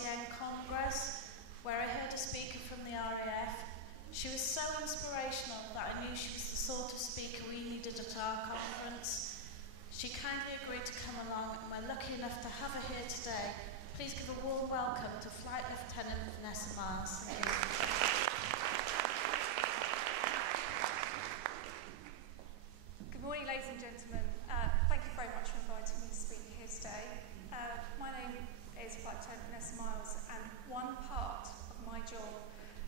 RTN Congress, where I heard a speaker from the RAF. She was so inspirational that I knew she was the sort of speaker we needed at our conference. She kindly agreed to come along, and we're lucky enough to have her here today. Please give a warm welcome to Flight Lt Venesa Miles. Thank you. Good morning, ladies and gentlemen. Thank you very much for inviting me to speak here today. My name is Flight Lt Venesa Miles, and one part of my job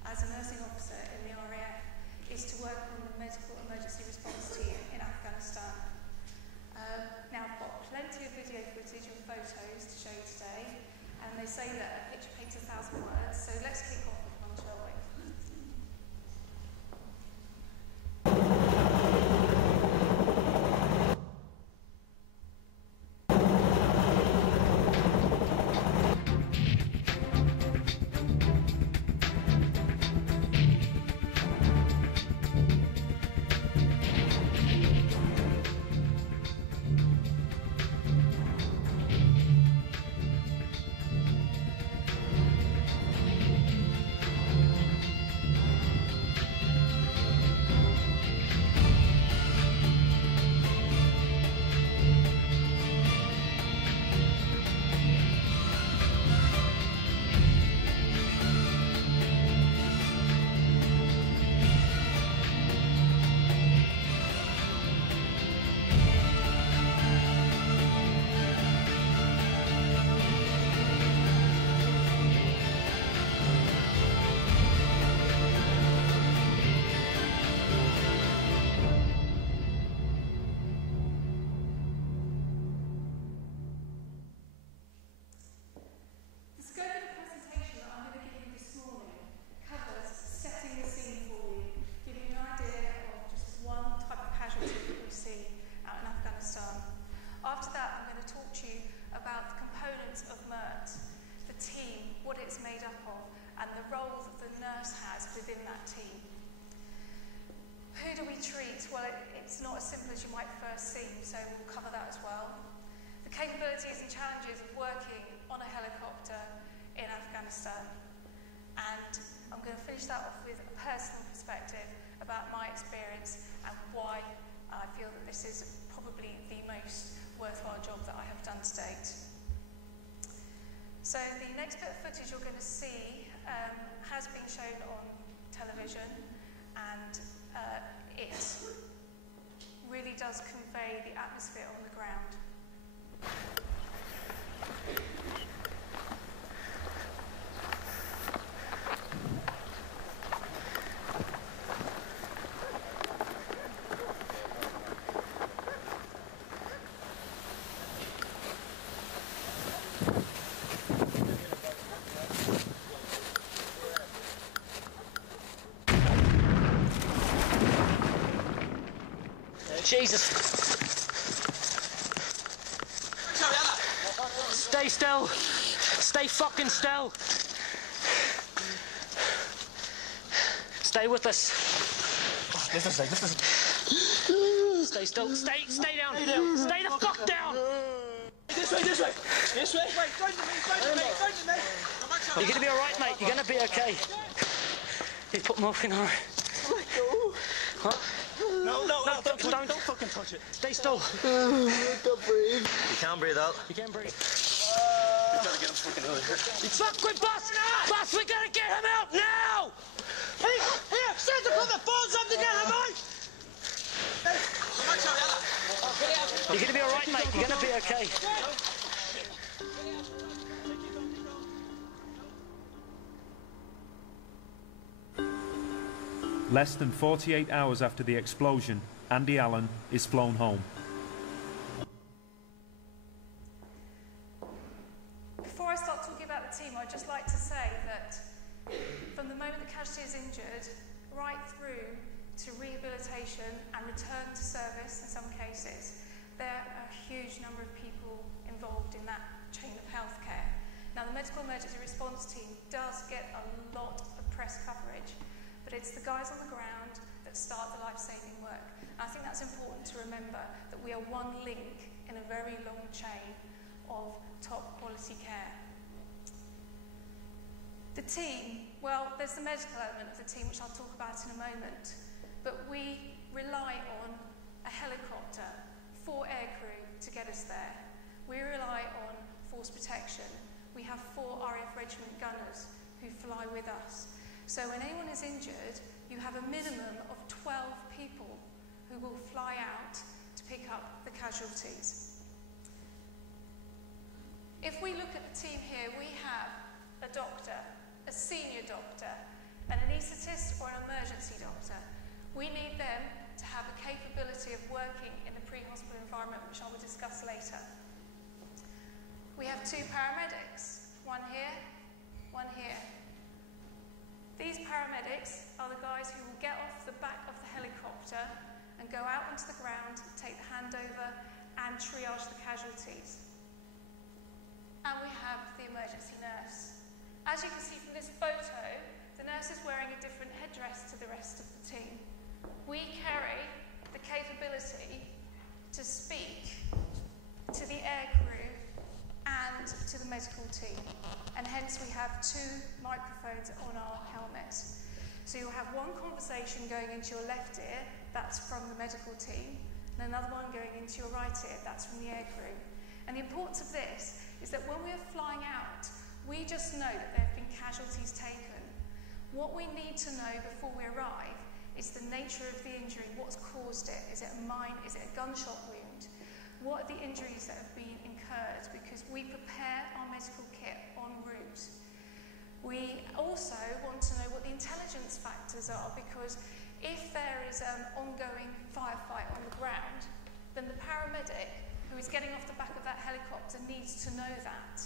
as a nursing officer in the RAF is to work on the medical emergency response team in Afghanistan. Now, I've got plenty of video footage and photos to show you today, and they say that a picture paints 1,000 words, so let's kick off with one, shall we? After that, I'm going to talk to you about the components of MERT, the team, what it's made up of, and the role that the nurse has within that team. Who do we treat? Well, it's not as simple as you might first seem, so we'll cover that as well. The capabilities and challenges of working on a helicopter in Afghanistan. And I'm going to finish that off with a personal perspective about my experience and why I feel that this is probably the most worthwhile job that I have done to date. So the next bit of footage you're going to see has been shown on television, and it really does convey the atmosphere on the ground. Jesus. Stay still. Stay fucking still. Stay with us. Listen. Stay still. Stay down. Stay the fuck down. This way. Wait, don't to me. You're gonna be alright, mate. You're gonna be okay. You put morphine on. Let go. What? No, don't fucking touch it. Stay still. I can't breathe. You can't breathe out. You can't breathe. We gotta get him fucking out of here. Fucking boss! Boss, we gotta get him out now! Here, send to put the phones up to get him out! You're gonna be alright, mate. You're gonna be okay. Less than 48 hours after the explosion, Andy Allen is flown home. Before I start talking about the team, I'd just like to say that from the moment the casualty is injured, right through to rehabilitation and return to service in some cases, there are a huge number of people involved in that chain of healthcare. Now, the medical emergency response team does get a lot of press coverage, but it's the guys on the ground that start the life-saving work. And I think that's important to remember, that we are one link in a very long chain of top quality care. The team, well, there's the medical element of the team, which I'll talk about in a moment, but we rely on a helicopter, 4 aircrew to get us there. We rely on force protection. We have 4 RAF regiment gunners who fly with us. So when anyone is injured, you have a minimum of 12 people who will fly out to pick up the casualties. If we look at the team here, we have a doctor, a senior doctor, an anaesthetist or an emergency doctor. We need them to have a capability of working in the pre-hospital environment, which I will discuss later. We have 2 paramedics, one here, one here. These paramedics are the guys who will get off the back of the helicopter and go out onto the ground, take the handover and triage the casualties. And we have the emergency nurse. As you can see from this photo, the nurse is wearing a different headdress to the rest of the team. We carry the capability to speak to the aircrew and to the medical team, and hence we have 2 microphones on our helmets. So you'll have one conversation going into your left ear, that's from the medical team, and another one going into your right ear, that's from the aircrew. And the importance of this is that when we're flying out, we just know that there have been casualties taken. What we need to know before we arrive is the nature of the injury, what's caused it. Is it a mine? Is it a gunshot wound? What are the injuries that have been incurred? Because we prepare our medical kit en route. We also want to know what the intelligence factors are, because if there is an ongoing firefight on the ground, then the paramedic who is getting off the back of that helicopter needs to know that.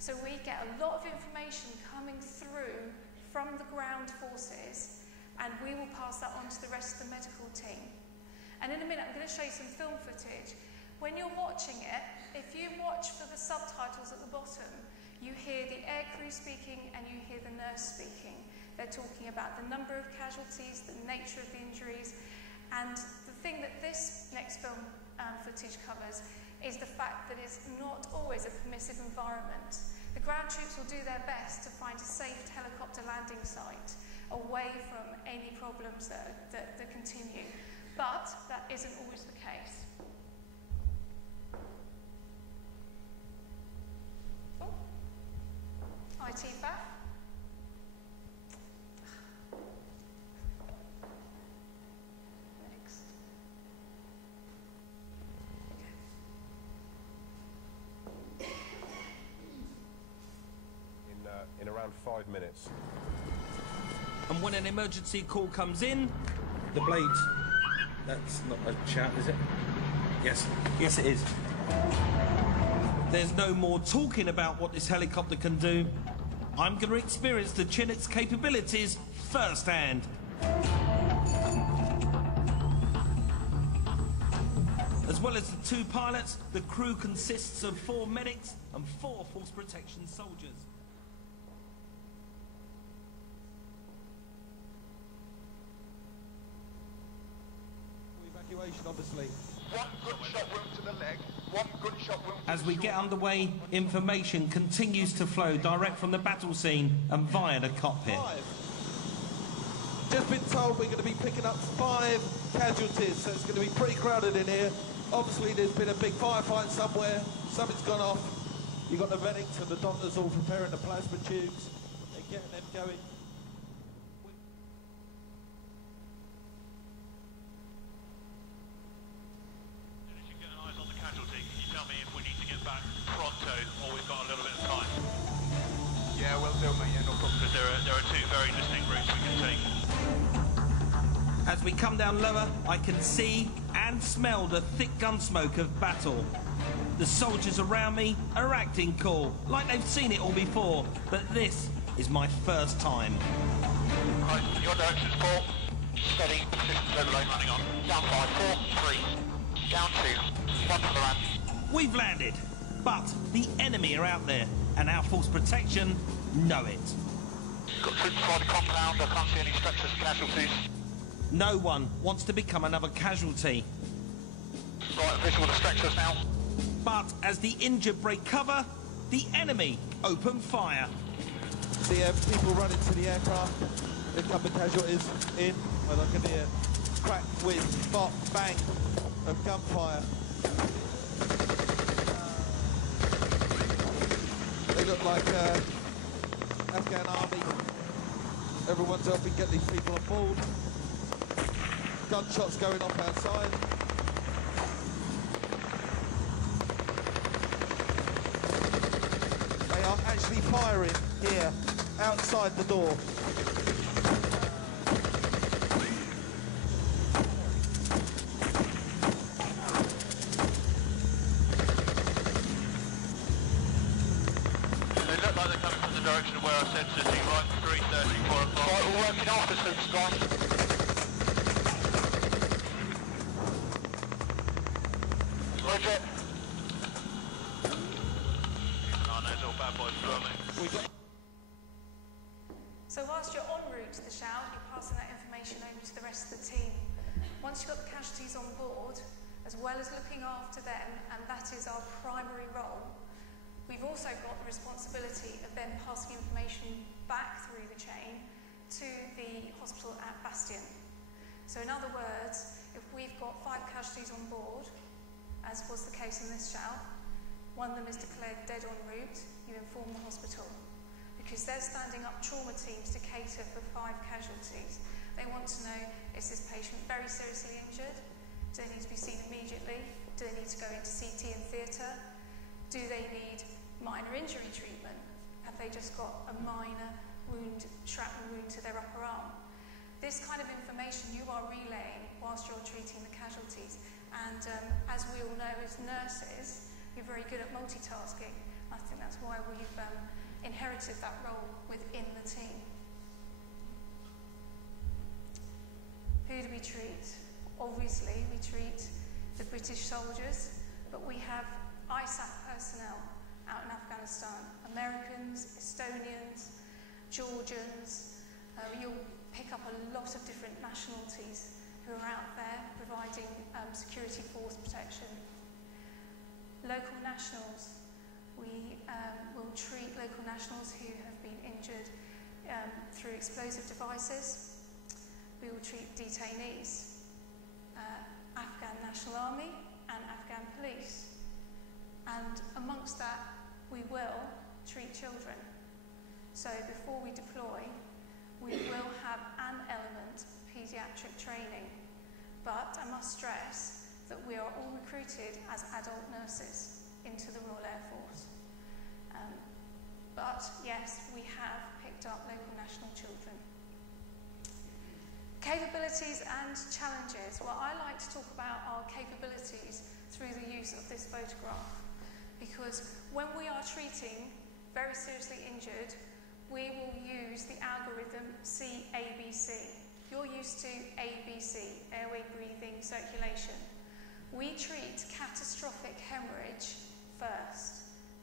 So we get a lot of information coming through from the ground forces, and we will pass that on to the rest of the medical team. And in a minute, I'm going to show you some film footage. When you're watching it, if you watch for the subtitles at the bottom, you hear the aircrew speaking and you hear the nurse speaking. They're talking about the number of casualties, the nature of the injuries, and the thing that this next film footage covers is the fact that it's not always a permissive environment. The ground troops will do their best to find a safe helicopter landing site away from any problems that continue, but that isn't always the case. ITFAF. Next. In around 5 minutes. And when an emergency call comes in, The blades. That's not a shout, is it? Yes. Yes, it is. there's no more talking about what this helicopter can do. I'm going to experience the Chinnock's capabilities firsthand. As well as the 2 pilots, the crew consists of 4 medics and 4 force protection soldiers. Evacuation, obviously. 1 gunshot wound to the leg, 1 gunshot wound to As the we get underway, information continues to flow direct from the battle scene and via the cockpit. 5. Just been told we're going to be picking up 5 casualties, so it's going to be pretty crowded in here. Obviously, there's been a big firefight somewhere. Something's gone off. You've got the medics and the doctors all preparing the plasma tubes and getting them going. You get an eyes on the casualty. Can you tell me if we need to get back pronto or we've got a little bit of time? Yeah, we'll do, mate. Yeah, no problem. Because there are 2 very distinct routes we can take. As we come down lower, I can see and smell the thick gun smoke of battle. The soldiers around me are acting cool, like they've seen it all before, but this is my first time. Right, your direction's 4. Steady, systems overload running on. Down 5, 4, 3. Down 2. 1 for the land. We've landed, but the enemy are out there, and our force protection know it. Got troops by the compound. I can't see any stretchers and casualties. No one wants to become another casualty. Right, visual of the stretchers now. But as the injured break cover, the enemy open fire. The people running to the aircraft. Here come the casualties in, and I can hear crack, whiz, bop, bang of gunfire. They look like Afghan army. Everyone's helping get these people on board. Gunshots going off outside. They are actually firing here, outside the door. They look like they're coming from the direction of where I said sitting, right, 3:30, 4 o'clock. Right, we're working opposites, guys. Roger. Oh, no, little bad boys filming. So whilst you're en route to the shout, you're passing that information over to the rest of the team. Once you've got the casualties on board, as well as looking after them, and that is our primary role, we've also got the responsibility of then passing information back through the chain to the hospital at Bastion. So in other words, if we've got 5 casualties on board, as was the case in this shout, one of them is declared dead en route, you inform the hospital. Because they're standing up trauma teams to cater for 5 casualties. They want to know, is this patient very seriously injured? Do they need to be seen immediately? Do they need to go into CT and theatre? Do they need minor injury treatment? Have they just got a minor wound, shrapnel wound to their upper arm? This kind of information you are relaying whilst you're treating the casualties. And as we all know as nurses, you're very good at multitasking. I think that's why we've inherited that role within the team. Who do we treat? Obviously, we treat the British soldiers, but we have ISAF personnel out in Afghanistan. Americans, Estonians, Georgians. You'll pick up a lot of different nationalities who are out there providing security force protection. Local nationals. We will treat local nationals who have been injured through explosive devices. We will treat detainees, Afghan National Army and Afghan police. And amongst that, we will treat children. So before we deploy, we will have an element of paediatric training. But I must stress that we are all recruited as adult nurses into the Royal Air Force. But yes, we have picked up local national children. Capabilities and challenges. Well, I like to talk about our capabilities through the use of this photograph, because when we are treating very seriously injured, we will use the algorithm CABC. You're used to ABC, airway, breathing, circulation. We treat catastrophic hemorrhage first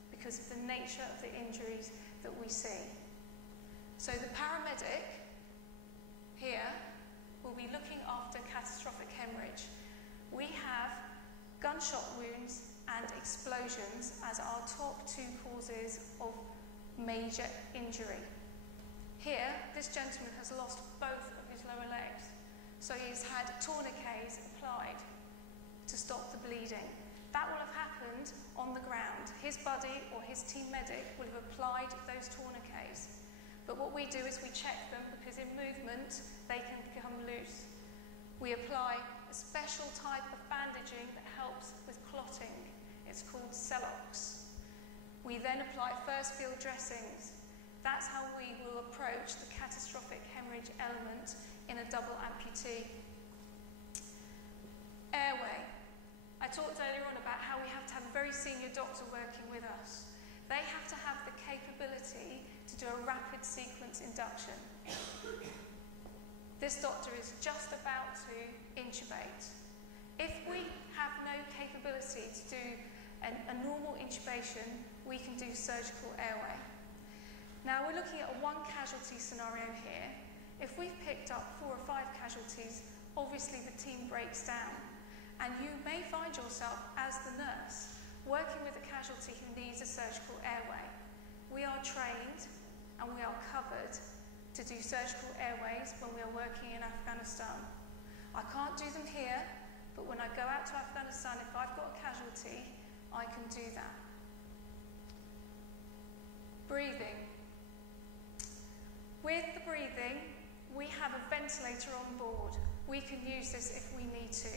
because of the nature of the injuries that we see. So the paramedic here will be looking after catastrophic hemorrhage. We have gunshot wounds and explosions as our top 2 causes of major injury. Here, this gentleman has lost both of his lower legs, so he's had tourniquets applied to stop the bleeding. That will have happened on the ground. His buddy or his team medic will have applied those tourniquets. But what we do is we check them, because in movement they can become loose. We apply a special type of bandaging that helps with clotting. It's called Celox. We then apply first field dressings. That's how we will approach the catastrophic hemorrhage element in a double amputee. Airway. I talked earlier on about how we have to have a very senior doctor working with us. They have to have the capability to do a rapid sequence induction. This doctor is just about to intubate. If we have no capability to do a normal intubation, we can do surgical airway. Now we're looking at a 1 casualty scenario here. If we've picked up 4 or 5 casualties, obviously the team breaks down. And you may find yourself, as the nurse, working with a casualty who needs a surgical airway. We are trained and we are covered to do surgical airways when we are working in Afghanistan. I can't do them here, but when I go out to Afghanistan, if I've got a casualty, I can do that. Breathing. With the breathing, we have a ventilator on board. We can use this if we need to.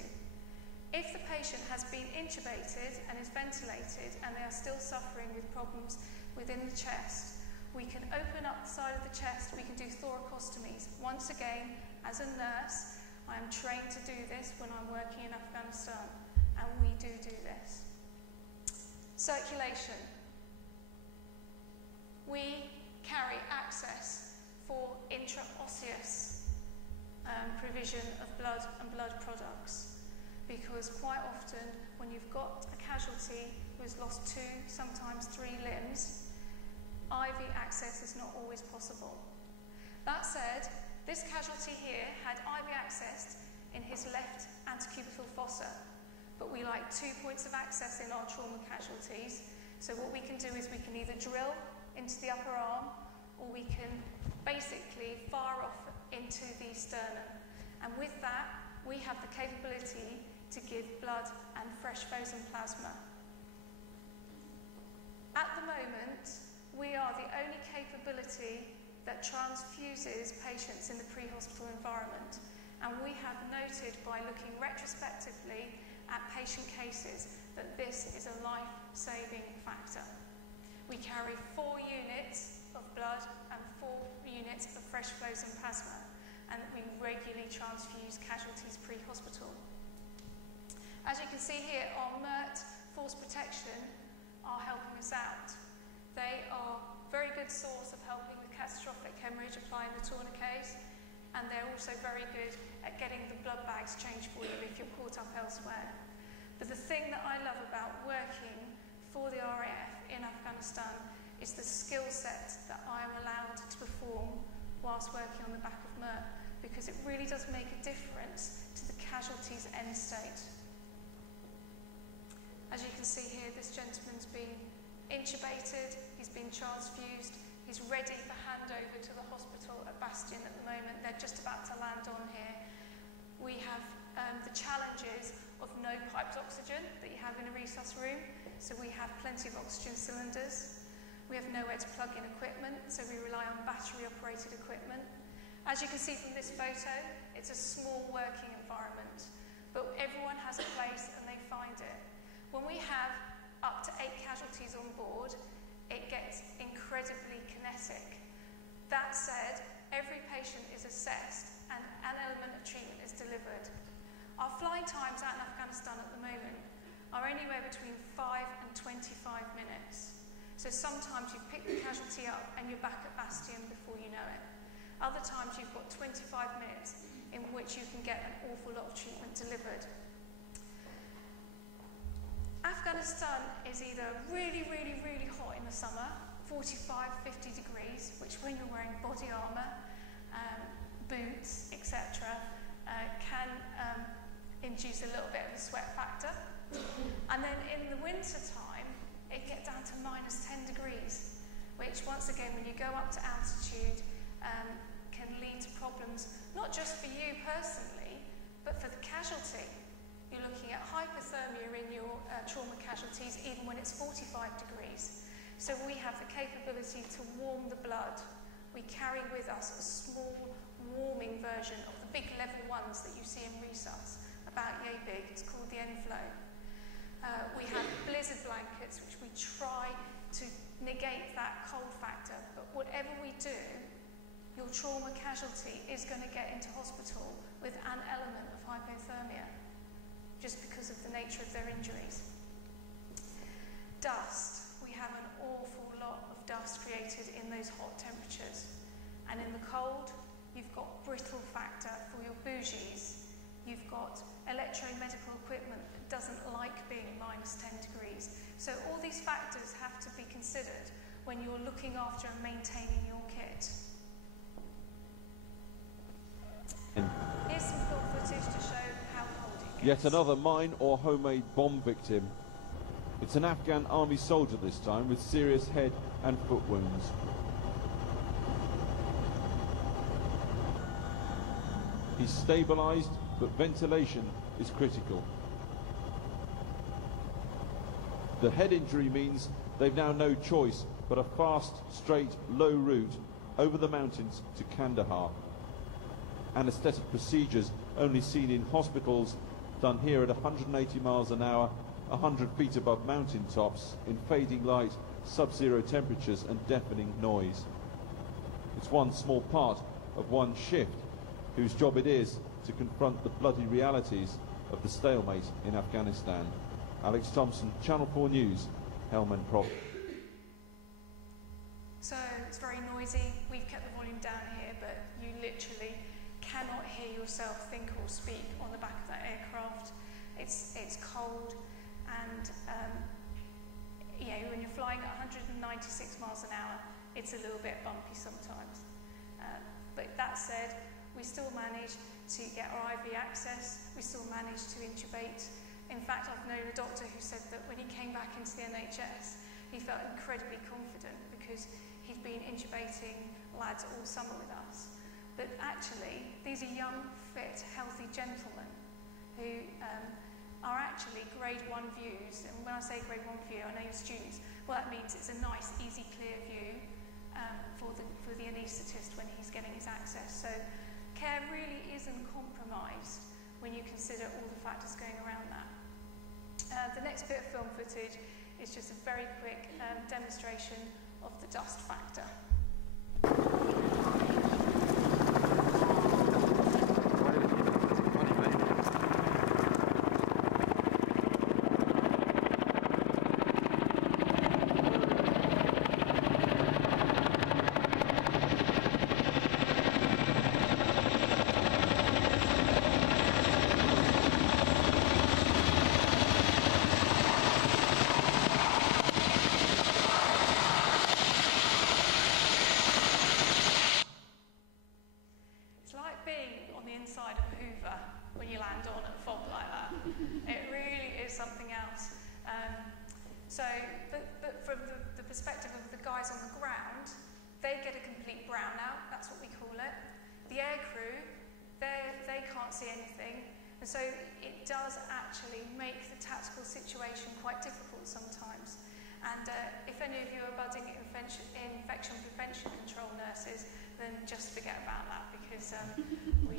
If the patient has been intubated and is ventilated and they are still suffering with problems within the chest, we can open up the side of the chest, we can do thoracostomies. Once again, as a nurse, I am trained to do this when I'm working in Afghanistan, and we do this. Circulation. We carry access for intraosseous provision of blood and blood products, because quite often when you've got a casualty who has lost 2, sometimes 3 limbs, IV access is not always possible. That said, this casualty here had IV access in his left antecubital fossa, but we like 2 points of access in our trauma casualties. So what we can do is we can either drill into the upper arm, or we can basically fire off into the sternum. And with that, we have the capability to give blood and fresh frozen plasma. At the moment, we are the only capability that transfuses patients in the pre-hospital environment. And we have noted by looking retrospectively at patient cases that this is a life-saving factor. We carry 4 units of blood and 4 units of fresh frozen plasma, and we regularly transfuse casualties pre-hospital. As you can see here, our MERT force protection are helping us out. They are a very good source of helping with catastrophic hemorrhage applying the tourniquets, and they're also very good at getting the blood bags changed for you if you're caught up elsewhere. But the thing that I love about working for the RAF in Afghanistan is the skill set that I am allowed to perform whilst working on the back of MERT, because it really does make a difference to the casualty's end state. As you can see here, this gentleman's been intubated, he's been transfused, he's ready for handover to the hospital at Bastion at the moment. They're just about to land on here. We have the challenges of no piped oxygen that you have in a resus room, so we have plenty of oxygen cylinders. We have nowhere to plug in equipment, so we rely on battery-operated equipment. As you can see from this photo, it's a small working environment, but everyone has a place and they find it. When we have up to 8 casualties on board, it gets incredibly kinetic. That said, every patient is assessed and an element of treatment is delivered. Our flying times out in Afghanistan at the moment are anywhere between 5 and 25 minutes. So sometimes you pick the casualty up and you're back at Bastion before you know it. Other times you've got 25 minutes in which you can get an awful lot of treatment delivered. Afghanistan is either really, really, really hot in the summer, 45, 50 degrees, which when you're wearing body armour, boots, etc., can induce a little bit of a sweat factor. And then in the winter time, it gets down to -10 degrees, which once again, when you go up to altitude, can lead to problems, not just for you personally, but for the casualty. You're looking at hypothermia in your trauma casualties even when it's 45 degrees. So we have the capability to warm the blood. We carry with us a small warming version of the big level 1s that you see in resus, about yay big. It's called the Enflow. We have blizzard blankets, which we try to negate that cold factor, but whatever we do, your trauma casualty is going to get into hospital with an element of hypothermia, just because of the nature of their injuries. Dust. We have an awful lot of dust created in those hot temperatures. And in the cold, you've got brittle factor for your bougies. You've got electromedical equipment that doesn't like being -10 degrees. So all these factors have to be considered when you're looking after and maintaining your kit. Here's some film footage to show how cold it gets. Yet another mine or homemade bomb victim. It's an Afghan army soldier this time with serious head and foot wounds. He's stabilised, but ventilation is critical. The head injury means they've now no choice but a fast, straight, low route over the mountains to Kandahar. Anaesthetic procedures only seen in hospitals, done here at 180 miles an hour, 100 feet above mountain tops, in fading light, sub-zero temperatures and deafening noise. It's one small part of one shift whose job it is to confront the bloody realities of the stalemate in Afghanistan. Alex Thompson, Channel 4 News, Helmand Province. So it's very noisy. We've kept the volume down here, but you literally cannot hear yourself think or speak on the back of that aircraft. It's cold, and you know, when you're flying at 196 miles an hour, it's a little bit bumpy sometimes. But that said, we still manage to get our IV access. We still manage to intubate. In fact, I've known a doctor who said that when he came back into the NHS, he felt incredibly confident because he'd been intubating lads all summer with us. But actually, these are young, fit, healthy gentlemen who are actually grade 1 views. And when I say grade 1 view, I know you're students. Well, that means it's a nice, easy, clear view for the anaesthetist when he's getting his access. So care really isn't compromised when you consider all the factors going around that. The next bit of film footage is just a very quick demonstration of the dust factor. So it does actually make the tactical situation quite difficult sometimes. And if any of you are budding infection prevention control nurses, then just forget about that because we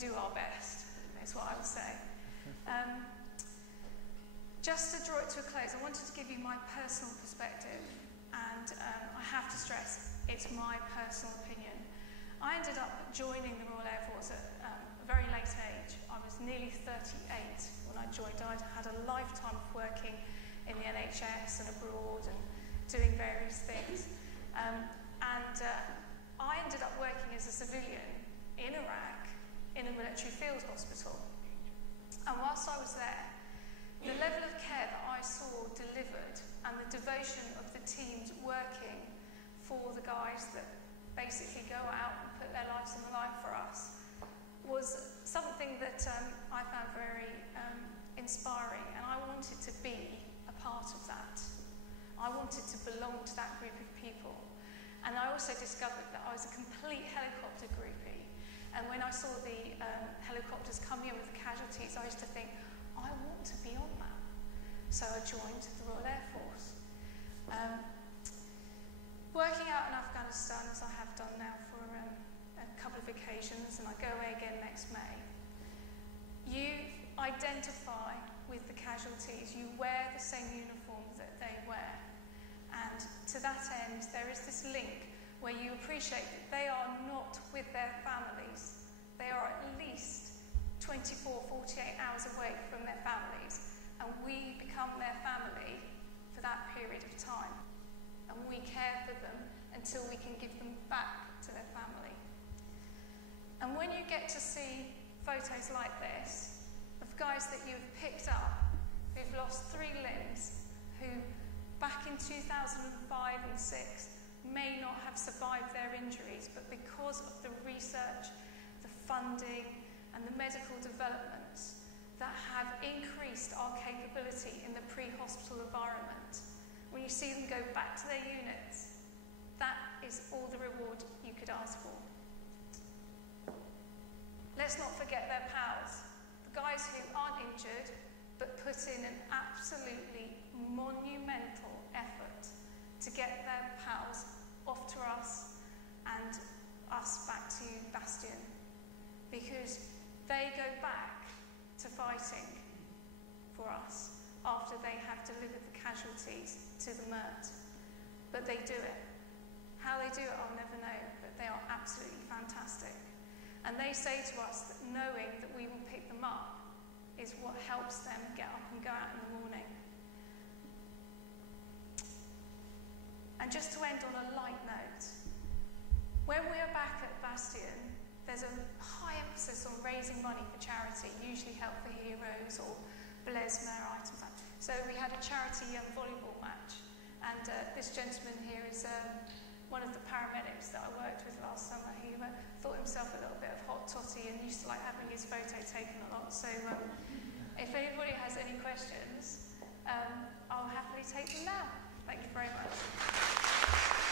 do our best, is what I would say. Just to draw it to a close, I wanted to give you my personal perspective, and I have to stress, it's my personal opinion. I ended up joining the Royal Air Force at a very late age. I was nearly 38 when I joined. I had a lifetime of working in the NHS and abroad and doing various things. I ended up working as a civilian in Iraq in a military field hospital. And whilst I was there, the level of care that I saw delivered and the devotion of the teams working for the guys that basically go out and put their lives on the line for us was something that I found very inspiring, and I wanted to be a part of that. I wanted to belong to that group of people. And I also discovered that I was a complete helicopter groupie. And when I saw the helicopters coming in with the casualties, I used to think, I want to be on that. So I joined the Royal Air Force. Working out in Afghanistan, as I have done now for a couple of occasions, and I go away again next May, you identify with the casualties, you wear the same uniform that they wear, and to that end there is this link where you appreciate that they are not with their families. They are at least 24, 48 hours away from their families, and we become their family for that period of time, and we care for them until we can give them back to their family. And when you get to see photos like this of guys that you've picked up who've lost 3 limbs, who back in 2005 and 6 may not have survived their injuries, but because of the research, the funding and the medical developments that have increased our capability in the pre-hospital environment, when you see them go back to their units, that is all the reward you could ask for. Let's not forget their pals, the guys who aren't injured but put in an absolutely monumental effort to get their pals off to us and us back to Bastion, because they go back to fighting for us after they have delivered the casualties to the MERT. But they do it. How they do it, I'll never know, but they are absolutely fantastic. And they say to us that knowing that we will pick them up is what helps them get up and go out in the morning. And just to end on a light note, when we are back at Bastion, there's a high emphasis on raising money for charity, usually Help for Heroes or Blesmer items. So we had a charity volleyball match, and this gentleman here is one of the paramedics that I worked with last summer. He thought himself a little bit of hot toddy and used to like having his photo taken a lot. So if anybody has any questions, I'll happily take them now. Thank you very much.